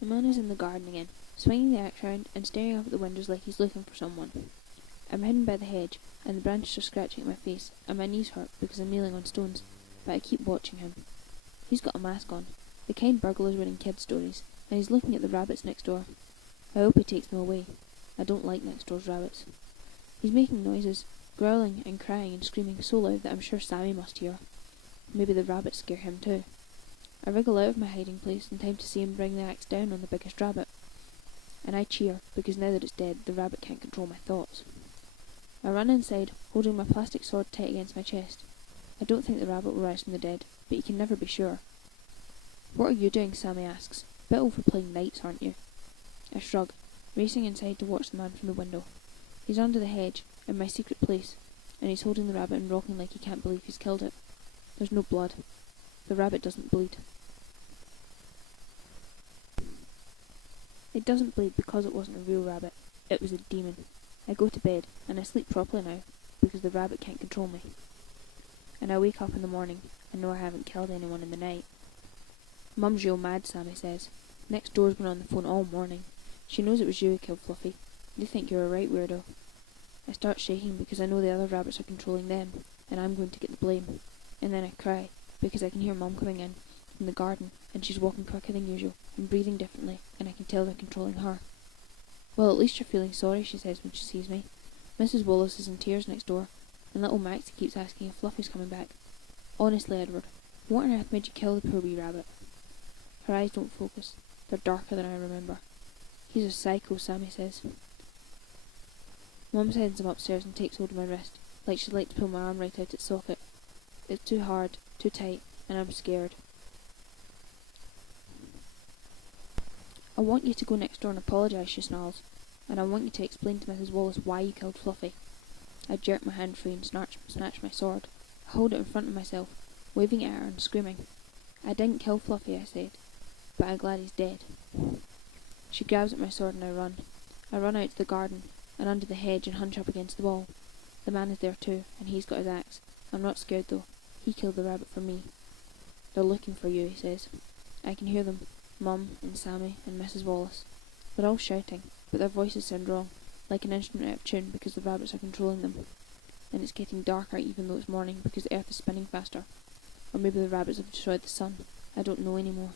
The man is in the garden again, swinging the axe round and staring up at the windows like he's looking for someone. I'm hidden by the hedge, and the branches are scratching at my face, and my knees hurt because I'm kneeling on stones, but I keep watching him. He's got a mask on, the kind burglars wear in kid stories, and he's looking at the rabbits next door. I hope he takes them away. I don't like next door's rabbits. He's making noises, growling and crying and screaming so loud that I'm sure Sammy must hear. Maybe the rabbits scare him too. I wriggle out of my hiding place in time to see him bring the axe down on the biggest rabbit. And I cheer, because now that it's dead, the rabbit can't control my thoughts. I run inside, holding my plastic sword tight against my chest. I don't think the rabbit will rise from the dead, but you can never be sure. What are you doing? Sammy asks. Bit overplaying knights, aren't you? I shrug, racing inside to watch the man from the window. He's under the hedge, in my secret place, and he's holding the rabbit and rocking like he can't believe he's killed it. There's no blood. The rabbit doesn't bleed. It doesn't bleed because it wasn't a real rabbit. It was a demon. I go to bed, and I sleep properly now, because the rabbit can't control me. And I wake up in the morning, and know I haven't killed anyone in the night. Mum's real mad, Sammy says. Next door's been on the phone all morning. She knows it was you who killed Fluffy. They think you're a right weirdo. I start shaking because I know the other rabbits are controlling them, and I'm going to get the blame. And then I cry, because I can hear Mum coming in from the garden, and she's walking quicker than usual, and breathing differently, and I can tell they're controlling her. Well, at least you're feeling sorry, she says when she sees me. Mrs. Wallace is in tears next door, and little Maxie keeps asking if Fluffy's coming back. Honestly, Edward, what on earth made you kill the poor wee rabbit? Her eyes don't focus. They're darker than I remember. He's a psycho, Sammy says. Mum sends him upstairs and takes hold of my wrist, like she'd like to pull my arm right out its socket. It's too hard, too tight, and I'm scared. I want you to go next door and apologise, she snarls, and I want you to explain to Mrs. Wallace why you killed Fluffy. I jerk my hand free and snatch my sword. I hold it in front of myself, waving it at her and screaming. I didn't kill Fluffy, I said, but I'm glad he's dead. She grabs at my sword and I run. I run out to the garden, and under the hedge and hunch up against the wall. The man is there too, and he's got his axe. I'm not scared though. He killed the rabbit for me. They're looking for you, he says. I can hear them, Mum and Sammy and Mrs. Wallace. They're all shouting, but their voices sound wrong, like an instrument out of tune because the rabbits are controlling them. And it's getting darker even though it's morning because the earth is spinning faster. Or maybe the rabbits have destroyed the sun. I don't know anymore.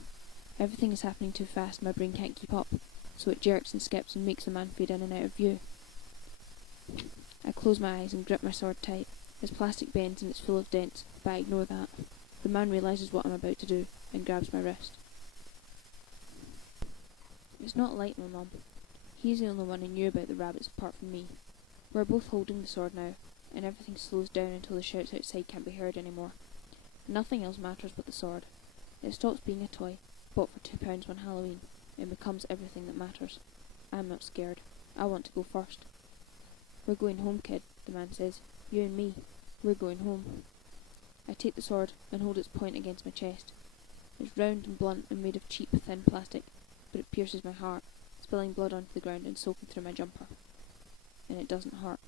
Everything is happening too fast and my brain can't keep up, so it jerks and skips and makes the man fade in and out of view. I close my eyes and grip my sword tight. His plastic bends and it's full of dents, but I ignore that. The man realises what I'm about to do and grabs my wrist. It's not like my mum. He's the only one who knew about the rabbits apart from me. We're both holding the sword now, and everything slows down until the shouts outside can't be heard anymore. Nothing else matters but the sword. It stops being a toy, bought for £2 on Halloween, and becomes everything that matters. I'm not scared. I want to go first. We're going home, kid, the man says. You and me. We're going home. I take the sword and hold its point against my chest. It's round and blunt and made of cheap, thin plastic, but it pierces my heart, spilling blood onto the ground and soaking through my jumper. And it doesn't hurt.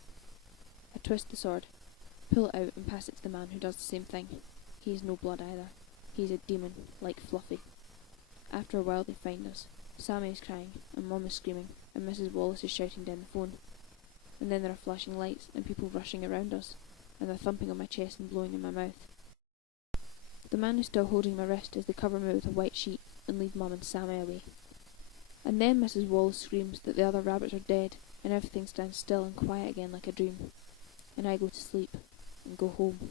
I twist the sword, pull it out and pass it to the man who does the same thing. He has no blood either. He's a demon, like Fluffy. After a while they find us. Sammy is crying, and Mum is screaming, and Mrs. Wallace is shouting down the phone. And then there are flashing lights, and people rushing around us, and they're thumping on my chest and blowing in my mouth. The man is still holding my wrist as they cover me with a white sheet and lead Mum and Sammy away. And then Mrs. Wallace screams that the other rabbits are dead, and everything stands still and quiet again like a dream. And I go to sleep, and go home.